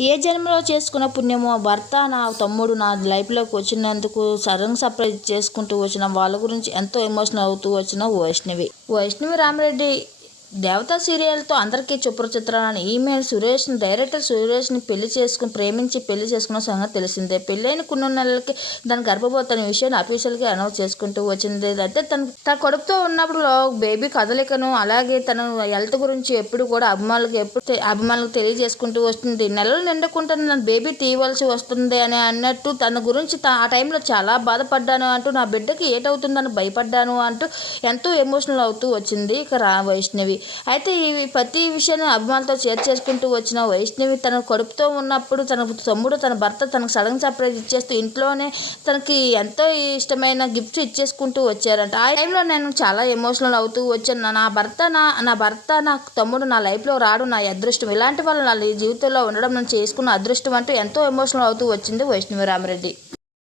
ఏ జన్మలో చేసుకున్న పుణ్యమో భర్త నా తమ్ముడు నా లైఫ్లోకి వచ్చినందుకు సడన్ సర్ప్రైజ్ చేసుకుంటూ వచ్చిన వాళ్ళ గురించి ఎంతో ఎమోషనల్ అవుతూ వచ్చిన వైష్ణవి. వైష్ణవి రామిరెడ్డి దేవతా సీరియల్తో అందరికీ సుప్రచిత్రాలని ఈమె సురేష్ డైరెక్టర్ సురేష్ని పెళ్ళి చేసుకుని ప్రేమించి పెళ్ళి చేసుకున్న సంగతి తెలిసిందే. పెళ్ళైన కొన్ని నెలలకి దాని గర్భపోతున్న విషయాన్ని అఫీషియల్గా అనౌన్స్ చేసుకుంటూ వచ్చింది. అయితే తన తన కొడుకుతో ఉన్నప్పుడు బేబీ కదలికను అలాగే తన హెల్త్ గురించి ఎప్పుడు కూడా అభిమానులకు ఎప్పుడు అభిమానులకు తెలియజేసుకుంటూ వస్తుంది. నెలలు నిండకుండా నా బేబీ తీయవలసి వస్తుంది అని అన్నట్టు తన గురించి ఆ టైంలో చాలా బాధపడ్డాను అంటూ నా బిడ్డకి ఏటవుతుందని భయపడ్డాను అంటూ ఎంతో ఎమోషనల్ అవుతూ వచ్చింది ఇక రా వైష్ణవి. అయితే ఈ ప్రతి విషయాన్ని అభిమానులతో షేర్ చేసుకుంటూ వచ్చిన వైష్ణవి తన కడుపుతో ఉన్నప్పుడు తన తమ్ముడు తన భర్త తనకు సడన్ సర్ప్రైజ్ ఇచ్చేస్తూ ఇంట్లోనే తనకి ఎంతో ఇష్టమైన గిఫ్ట్స్ ఇచ్చేసుకుంటూ వచ్చారంట. ఆ టైంలో నేను చాలా ఎమోషనల్ అవుతూ వచ్చాను. నా- నా భర్త నా నా భర్త నా తమ్ముడు నా లైఫ్లో రాడు నా అదృష్టం. ఇలాంటి వాళ్ళు నా జీవితంలో ఉండడం నేను చేసుకున్న అదృష్టం అంటూ ఎంతో ఎమోషనల్ అవుతూ వచ్చింది వైష్ణవి రామరెడ్డి.